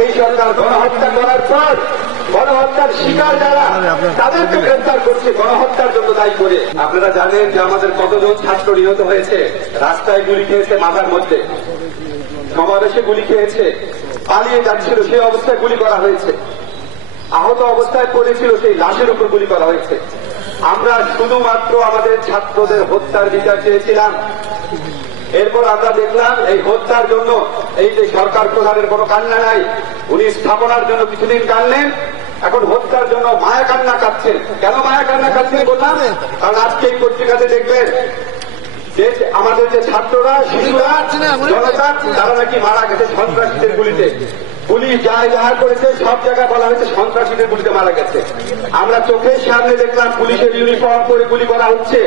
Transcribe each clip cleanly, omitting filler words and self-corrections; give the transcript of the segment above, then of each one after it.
এই সরকার গণহত্যা করার পর গণহত্যার শিকার যারা তাদেরকে গ্রেফতার করছে গণহত্যার জন্য দায়ী করে। আপনারা জানেন যে আমাদের কতজন ছাত্র নিহত হয়েছে, রাস্তায় গুলি খেয়েছে, মাথার মধ্যে সমাবেশে গুলি খেয়েছে, পালিয়ে যাচ্ছিল সেই অবস্থায় গুলি করা হয়েছে, আহত অবস্থায় পড়েছিল সেই লাশের উপর গুলি করা হয়েছে। আমরা শুধুমাত্র আমাদের ছাত্রদের হত্যার বিচার চেয়েছিলাম। এরপর আমরা দেখলাম এই হত্যার জন্য এই যে সরকার প্রধানের কোনো কান্না নাই, উনি স্থাপনার জন্য কিছুদিন কানলেন, এখন হত্যার জন্য মায়া কান্না কাঁদছেন। কেন মায়া কান্না কাঁদছেন বললাম, কারণ আজকে এই পত্রিকাতে দেখবেন যে আমাদের যে ছাত্ররা, শিশুরা, জনতা তারা নাকি মারা গেছে সন্ত্রাসীদের গুলিতে। পুলিশ যা করেছে সব জায়গায় বলা হয়েছে সন্ত্রাসীদের গুলিতে মারা গেছে। আমরা চোখের সামনে দেখলাম পুলিশের ইউনিফর্ম পরে গুলি করা হচ্ছে,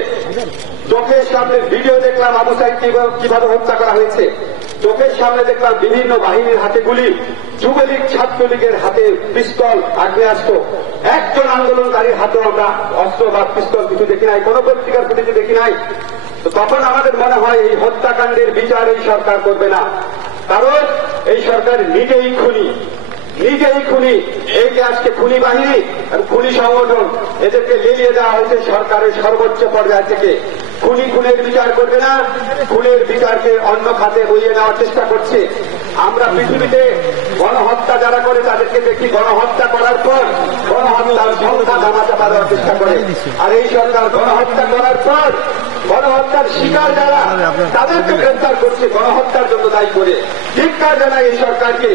চোখের সামনে ভিডিও দেখলাম আবু সাইদ কিভাবে হত্যা করা হয়েছে, চোখের সামনে দেখলাম বিভিন্ন বাহিনীর হাতে গুলি, যুবলীগ ছাত্রলীগের হাতে পিস্তল, আগ্নেয়াস্ত্র, একজন আন্দোলনকারীর হাতেও আমরা অস্ত্র বা পিস্তল কিছু দেখি নাই, কোন পত্রিকার ফুটেজে দেখি নাই। তো তখন আমাদের মনে হয় এই হত্যাকাণ্ডের বিচার এই সরকার করবে না, কারণ এই সরকার নিজেই খুনি। এই যে আজকে খুনি বাহিনী আর খুনি সংগঠন, এদেরকে লেলিয়ে দেওয়া হয়েছে সরকারের সর্বোচ্চ পর্যায় থেকে। খুনের বিচার করবে না, খুনের বিচারকে অন্য খাতে বইয়ে নেওয়ার চেষ্টা করছে। আমরা পৃথিবীতে গণহত্যা যারা করে তাদেরকে দেখি গণহত্যা করার পর গণহত্যার সংখ্যা ধামাচাপা দেওয়ার চেষ্টা করে, আর এই সরকার গণহত্যা করার পর গণহত্যার শিকার যারা তাদেরকে গ্রেফতার করছে গণহত্যার জন্য দায়ী করে। ধিক্কার জানাই এই সরকারকে।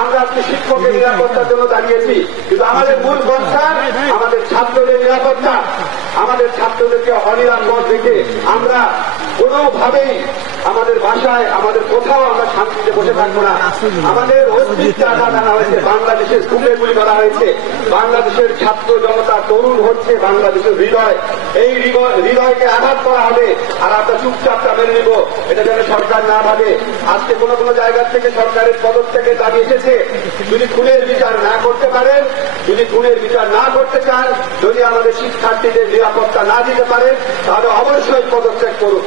আমরা আজকে শিক্ষকের নিরাপত্তার জন্য দাঁড়িয়েছি, কিন্তু আমাদের মূল কথা আমাদের ছাত্রদের নিরাপত্তা। আমাদের ছাত্রদেরকে অনিরাপদ রেখে আমরা কোনোভাবেই আমাদের বাসায় আমাদের কোথাও আমরা শান্তিতে বসে থাকবো না। আমাদের অস্তিত্বে আঘাত আনা হয়েছে, বাংলাদেশের স্কুলে গুলি করা হয়েছে, বাংলাদেশের ছাত্র জনতা তরুণ হচ্ছে, বাংলাদেশের হৃদয়, এই হৃদয়কে আঘাত করা হবে, আর আমরা চুপচাপটা মেনে নিব, এটা যেন সরকার না ভাবে। আজকে কোনো কোনো জায়গা থেকে সরকারের পদক থেকে দাবি এসেছে, যদি খুনের বিচার না করতে পারেন, যদি খুনের বিচার না করতে চান, যদি আমাদের শিক্ষার্থীদের নিরাপত্তা না দিতে পারেন, তাহলে অবশ্যই পদত্যাগ করুন।